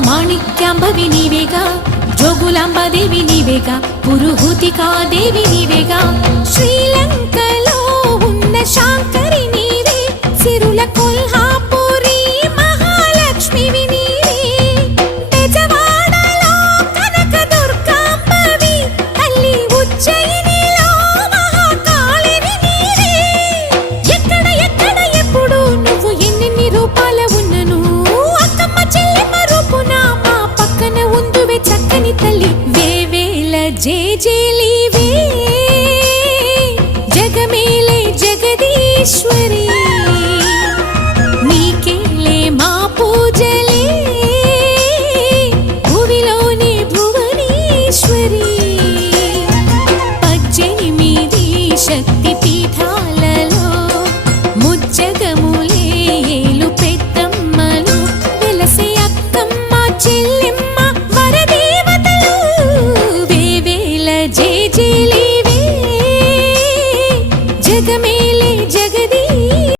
మాణిక్యాంబవి నీవేగా, జోగులాంబాదేవి నీవేగా, పురుహూతికాదేవి నీవేగా. శ్రీలంకలో ఉన్న శాంకరి నీవే, సిరుల కొల్హాపురి మహాలక్ష్మివి నీవే. బెజవాడలో కనక దుర్గాంబవి, తల్లి ఉజ్జయినిలో మహాకాళిని నీవే. ఎక్కడ ఎక్కడ ఎప్పుడు నువ్వు ఎన్నెన్ని రూపాల ఉన్నను, అక్కమ్మ చెల్లెమ్మ రూపున మా పక్కన ఉందువే చక్కని తల్లి. వేవేల జేజేలివే, జగమేలే జగదీశ్వరి, నీకేలే మా పూజలే, భువిలోని భువనేశ్వరి. 18 శక్తి పీఠాలలో ముజ్జగములే ఏలు పెద్దమ్మలు, వెలసే అక్కమ్మ చెల్లెమ్మ వరదేవతలు. వేవేల జేజేలి